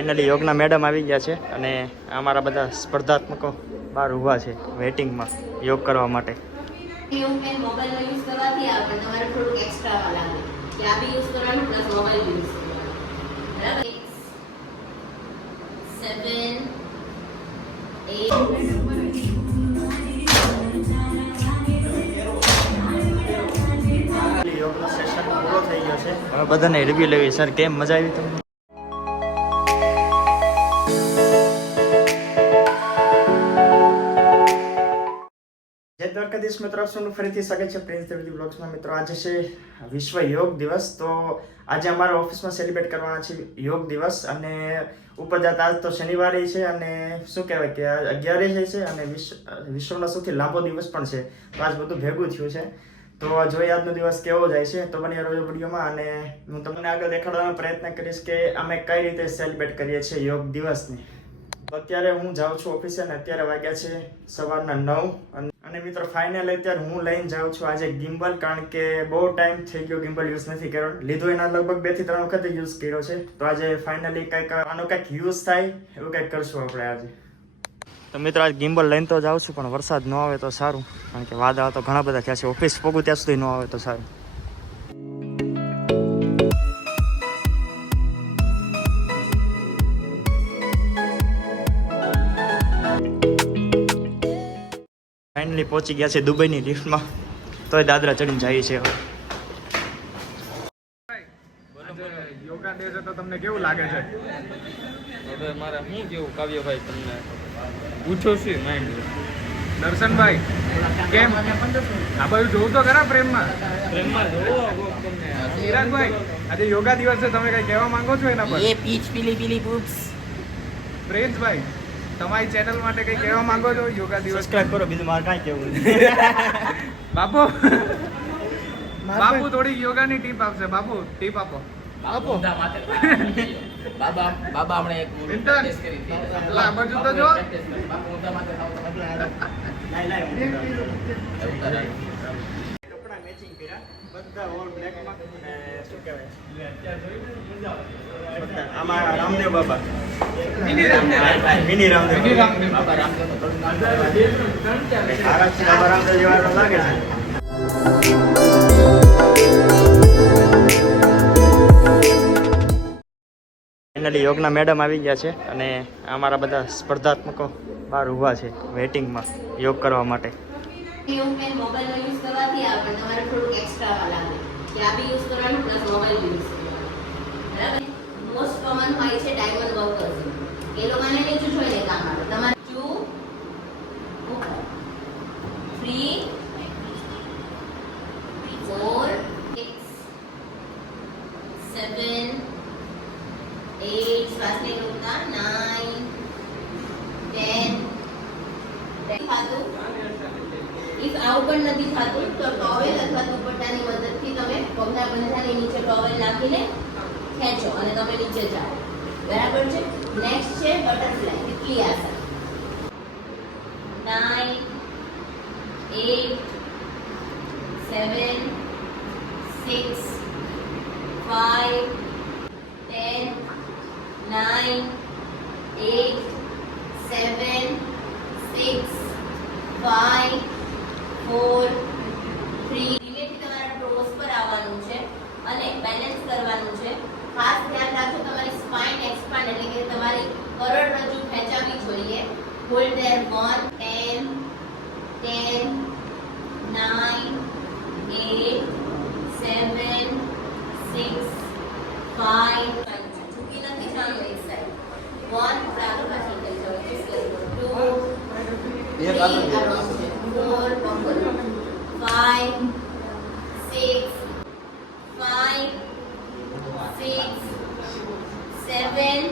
Finally યોગના madam આવી ગયા છે અને અમારા બધા સ્પર્ધાત્મકો બહાર ઊભા છે વેઇટિંગમાં યોગ કરવા માટે. યોગ મેં મોબાઈલનો યુઝ કરવાથી આવે પણ તમારે થોડુંક એક્સ્ટ્રા લાગે કે આ બી યુઝ કરવાનું પ્લસ મોબાઈલ બી યુઝ કરવાનું. બરાબર 7 8 યોગનો સેશન પૂરો થઈ ગયો છે. હવે બધાને રિવ્યુ લેવી. સર કેમ મજા આવી તમને? જય દ્વારકાધીશ મિત્રો, આપનું ફરીથી સ્વાગત છે પ્રિન્સ દેવજી બ્લોગ્સમાં. મિત્રો આજે છે વિશ્વ યોગ દિવસ, તો આજે અમારા ઓફિસમાં સેલિબ્રેટ કરવાના છે યોગ દિવસ. અને ઉપર જતા આજ તો શનિવારે છે અને શું કહેવાય કે 11 છે અને વિશ્વનો સૌથી લાંબો દિવસ પણ છે. તો આજ બધું ભેગું થયું છે. તો જોઈએ આજનો દિવસ કેવો જાય છે. તો બની રહ્યો વિડીયોમાં અને હું તમને આગળ દેખાડવાનો પ્રયત્ન કરીશ કે અમે કઈ રીતે સેલિબ્રેટ કરીએ છીએ યોગ દિવસની. અત્યારે હું જાઉં છું ઓફિસે અને અત્યારે વાગ્યા છે સવારના 9 અને મિત્રો ફાઇનલ અત્યારે હું લઈને જાઉં છું આજે ગિમ્બલ, કારણ કે બહુ ટાઈમ થઈ ગયો ગિમ્બલ યુઝ નથી કર્યો. લીધો એના લગભગ 2 થી 3 વખત યુઝ કર્યો છે. તો આજે ફાઇનલી કંઈક આનો કંઈક યુઝ થાય એવું કંઈક કરશું આપણે આજે. તો મિત્રો આજ ગિમ્બલ લઈને તો જાઉં છું પણ વરસાદ ન આવે તો સારું, કારણ કે વાદળા તો ઘણા બધા થયા છે. ઓફિસ પગું ત્યાં સુધી ન આવે તો સારું. ફાઇનલી પહોંચી ગયા છે દુબઈની લિફ્ટમાં. તો દાદરા ચડીને જઈએ છે. હવે યોગા ડે છે તો તમને કેવું લાગે છે? હવે મારે શું કેવું કાવ્યભાઈ, તમને પૂછો છે માઇન્ડ. દર્શનભાઈ કેમ આ બાજુ જોવું તો ખરા પ્રેમમાં જોવો તમને. ચિરાગભાઈ આજે યોગા દિવસ છે, તમે કઈ કહેવા માંગો છો એના પર? એ પીચ પીલી પીલી પૂપ્સ. પ્રિન્સભાઈ તમારી ચેનલ માટે કઈ કહેવા માંગો છો યોગા દિવસ? સબસ્ક્રાઇબ કરો, બીજું મારે કાંઈ કેવું બાપુ બાપુ થોડી યોગાની ટીપ આપશે. બાપુ ટીપ આપો. બાપુ બાબા હમણે એક પ્રેક્ટિસ કરી હતી. આ બાજુ તો જો. બાપુ ઊંધા માથે થાવ તો કપડા મેચિંગ કર્યા બધા ઓલ બ્લેકમાં. અને શું કહેવાય આમાં રામદેવ બાબા, મિની રામદેવ બાબા રામદેવ બાબા રામદેવ જેવા તો લાગે છે. ફાઇનલી યોગના મેડમ આવી ગયા છે અને અમારા બધા સ્પર્ધાત્મકો બહાર ઊભા છે વેઇટિંગમાં યોગ કરવા માટે. યોગ મેં મોબાઈલનો યુઝ કરવાથી આવે પણ તમારે થોડુંક એક્સ્ટ્રા લાગે કે આ બી યુઝ કરવાનું પ્લસ મોબાઈલ બી યુઝ કરવાનું. બરાબર મોસ્ટ કોમન હોય છે ડાયમંડ વર્કર્સ. એ લોકોને નીચું છોડીને કામ આવે. તમારે 2 3 4 6 7 8 શ્વાસને રોકતા 9 10 ખાતું. ઇફ આવું પણ નથી થતું તો ટોવેલ અથવા દુપટ્ટાની મદદથી તમે પગના બંધાની નીચે ટોવેલ નાખીને ખેંચો અને તમે નીચે જાઓ. બરાબર છે. નેક્સ્ટ છે બટરફ્લાય. કેટલી આસન. 9 8 7 6 5 10 9 8 7 6 5 4 3. ધીમેથી તમારા ટોસ પર આવવાનું છે અને બેલેન્સ કરવાનું છે. ખાસ ધ્યાન રાખજો તમારી સ્પાઇન એક્સપાન્ડ એટલે કે તમારી કરોડરજ્જુ ખેંચાવી જોઈએ. હોલ્ડ ધેર 1 10 10 9 8 7 6 5 ઝૂકી નથી જવાનું એક સાઈડ. 1 આગળ પાછળ થઈ જાઓ. 2 3 4 5 6 5 6 7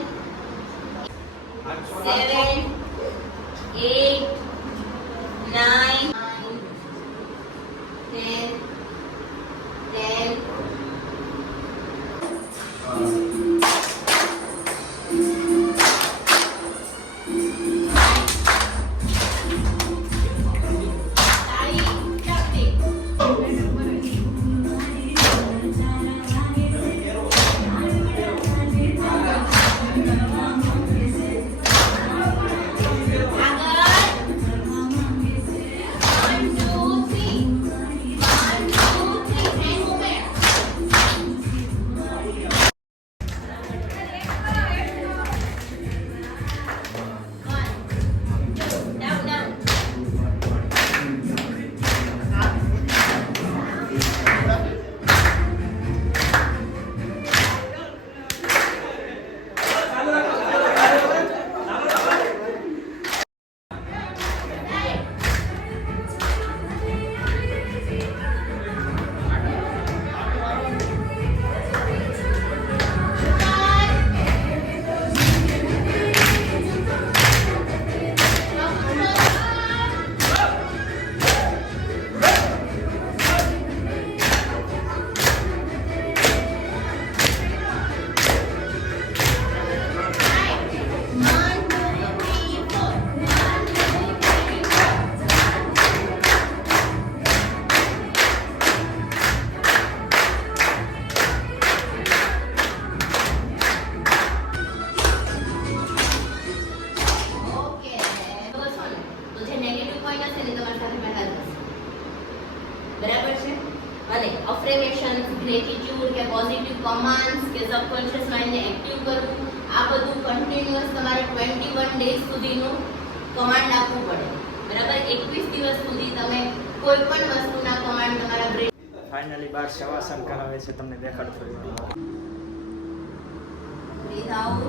7 8 9 10 10 Thank you. કમાન્ડ્સ કે સબકોન્શિયસ માઇન્ડને એક્ટિવ કરવું, આ બધું કન્ટિન્યુઅસ તમારે 21 ડેઝ સુધીનું કમાન્ડ આપવું પડે. બરાબર? 21 દિવસ સુધી તમે કોઈ પણ વસ્તુના કમાન્ડ તમારા બ્રેન. ફાઇનલી બાર શવાસન કરાવે છે, તમને દેખાડતો રહ્યો. Breathe out.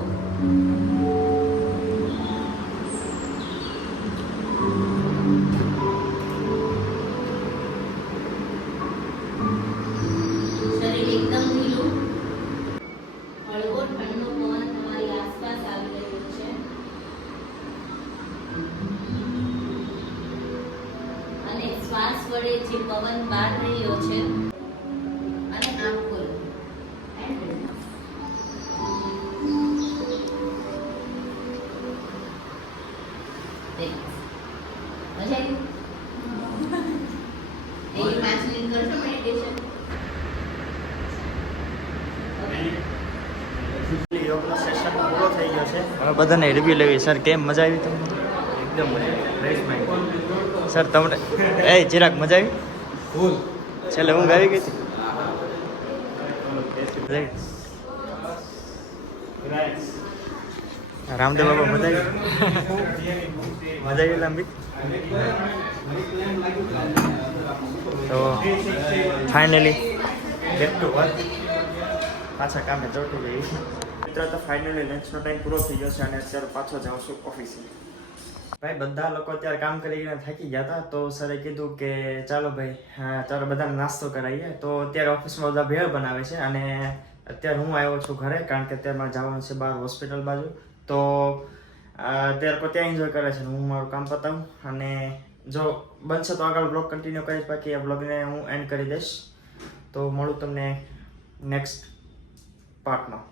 શરીર એકદમ ઢીલું. હળવો ઠંડો પવન તમારી આસપાસ આવી રહ્યો છે. અને શ્વાસ વડે જે પવન બહાર રહ્યો છે અને આંખ ખોલો. And relax. Relax. મજા આવી? daily 5 મિનિટ કરશો મેડિટેશન? યોગનો સેશન પૂરો થઈ ગયો છે. હવે બધાને રિવ્યુ લેવી. સર કેમ મજા આવી તમને? એકદમ મજા આવી. Fresh mind. સર તમને એ ચિરાગ મજા આવી? ફૂલ. છેલ્લે ઊંઘ આવી ગઈ હતી? Right. રામદેવ બાબા મજા આવી? મજા આવી લાંબી? તો ફાઇનલી બેક ટુ વર્ક. પાછા કામે ચોટી જઈએ. મિત્રો તો ફાઇનલી લંચનો ટાઈમ પૂરો થઈ ગયો છે અને અત્યારે પાછો જાઉં છું ઓફિસે. ભાઈ બધા લોકો અત્યારે કામ કરીને થાકી ગયા હતા, તો સરે કીધું કે ચાલો ભાઈ ચાલો બધાને નાસ્તો કરાવીએ. તો અત્યારે ઓફિસમાં બધા ભેળ બનાવે છે અને અત્યારે હું આવ્યો છું ઘરે, કારણ કે અત્યારે મારે જવાનું છે બહાર હોસ્પિટલ બાજુ. તો અત્યારે કોઈ ત્યાં એન્જોય કરે છે, હું મારું કામ પતાવું અને જો બનશે તો આગળ બ્લોગ કન્ટિન્યુ કરીશ, બાકી આ બ્લોગને હું એન્ડ કરી દઈશ. તો મળું તમને નેક્સ્ટ પાર્ટમાં.